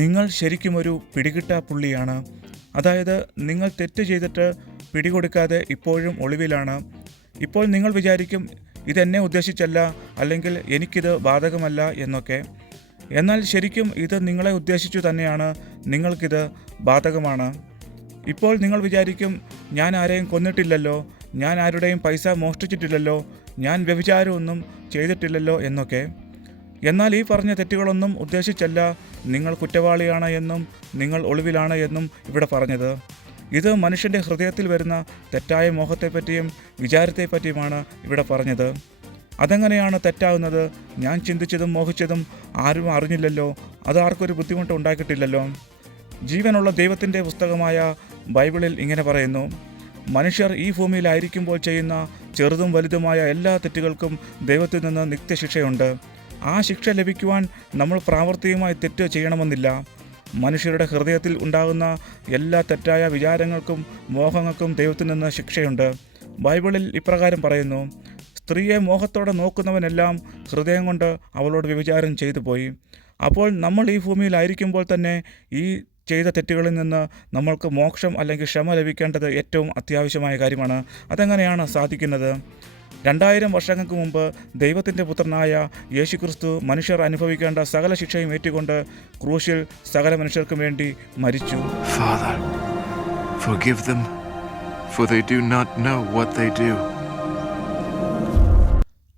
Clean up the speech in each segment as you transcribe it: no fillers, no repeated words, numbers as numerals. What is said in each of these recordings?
നിങ്ങൾ ശരിക്കും ഒരു പിടികിട്ടാപ്പുള്ളിയാണ്. അതായത് നിങ്ങൾ തെറ്റ് ചെയ്തിട്ട് പിടികൊടുക്കാതെ ഇപ്പോഴും ഒളിവിലാണ്. ഇപ്പോൾ നിങ്ങൾ വിചാരിക്കും ഇതെന്നെ ഉദ്ദേശിച്ചല്ല, അല്ലെങ്കിൽ എനിക്കിത് ബാധകമല്ല എന്നൊക്കെ. എന്നാൽ ശരിക്കും ഇത് നിങ്ങളെ ഉദ്ദേശിച്ചു തന്നെയാണ്. നിങ്ങൾക്കിത് ബാധകമാണ്. ഇപ്പോൾ നിങ്ങൾ വിചാരിക്കും ഞാൻ ആരെയും കൊന്നിട്ടില്ലല്ലോ, ഞാൻ ആരുടെയും പൈസ മോഷ്ടിച്ചിട്ടില്ലല്ലോ, ഞാൻ വ്യഭിചാരമൊന്നും ചെയ്തിട്ടില്ലല്ലോ എന്നൊക്കെ. എന്നാൽ ഈ പറഞ്ഞ തെറ്റുകളൊന്നും ഉദ്ദേശിച്ചല്ല നിങ്ങൾ കുറ്റവാളിയാണ് എന്നും നിങ്ങൾ ഒളിവിലാണ് എന്നും ഇവിടെ പറഞ്ഞത്. ഇത് മനുഷ്യൻ്റെ ഹൃദയത്തിൽ വരുന്ന തെറ്റായ മോഹത്തെപ്പറ്റിയും വിചാരത്തെപ്പറ്റിയുമാണ് ഇവിടെ പറഞ്ഞത്. അതെങ്ങനെയാണ് തെറ്റാവുന്നത്? ഞാൻ ചിന്തിച്ചതും മോഹിച്ചതും ആരും അറിഞ്ഞില്ലല്ലോ, അതാർക്കൊരു ബുദ്ധിമുട്ട് ഉണ്ടാക്കിയിട്ടില്ലല്ലോ. ജീവനുള്ള ദൈവത്തിൻ്റെ പുസ്തകമായ ബൈബിളിൽ ഇങ്ങനെ പറയുന്നു: മനുഷ്യർ ഈ ഭൂമിയിലായിരിക്കുമ്പോൾ ചെയ്യുന്ന ചെറുതും വലുതുമായ എല്ലാ തെറ്റുകൾക്കും ദൈവത്തിൽ നിന്ന് നിത്യശിക്ഷയുണ്ട്. ആ ശിക്ഷ ലഭിക്കുവാൻ നമ്മൾ പ്രാവർത്തികമായി തെറ്റ് ചെയ്യണമെന്നില്ല. മനുഷ്യരുടെ ഹൃദയത്തിൽ ഉണ്ടാകുന്ന എല്ലാ തെറ്റായ വിചാരങ്ങൾക്കും മോഹങ്ങൾക്കും ദൈവത്തിൽ നിന്ന് ശിക്ഷയുണ്ട്. ബൈബിളിൽ ഇപ്രകാരം പറയുന്നു: സ്ത്രീയെ മോഹത്തോടെ നോക്കുന്നവനെല്ലാം ഹൃദയം കൊണ്ട് അവളോട് വ്യഭിചാരം ചെയ്തു പോയി. അപ്പോൾ നമ്മൾ ഈ ഭൂമിയിലായിരിക്കുമ്പോൾ തന്നെ ഈ ചെയ്ത തെറ്റുകളിൽ നിന്ന് നമ്മൾക്ക് മോക്ഷം അല്ലെങ്കിൽ ക്ഷമ ലഭിക്കേണ്ടത് ഏറ്റവും അത്യാവശ്യമായ കാര്യമാണ്. അതെങ്ങനെയാണ് സാധിക്കുന്നത്? 2000 വർഷങ്ങൾക്ക് മുമ്പ് ദൈവത്തിൻ്റെ പുത്രനായ യേശുക്രിസ്തു മനുഷ്യർ അനുഭവിക്കേണ്ട സകല ശിക്ഷയും ഏറ്റുകൊണ്ട് ക്രൂശിൽ സകല മനുഷ്യർക്കും വേണ്ടി മരിച്ചു. Father, forgive them, for they do not know what they do.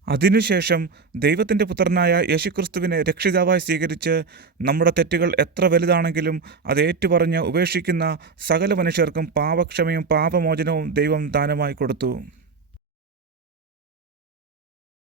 അതിനുശേഷം ദൈവത്തിൻ്റെ പുത്രനായ യേശുക്രിസ്തുവിനെ രക്ഷിതാവായി സ്വീകരിച്ച് നമ്മുടെ തെറ്റുകൾ എത്ര വലുതാണെങ്കിലും അത് ഏറ്റുപറഞ്ഞ് ഉപേക്ഷിക്കുന്ന സകല മനുഷ്യർക്കും പാപക്ഷമയും പാപമോചനവും ദൈവം ദാനമായി കൊടുത്തു.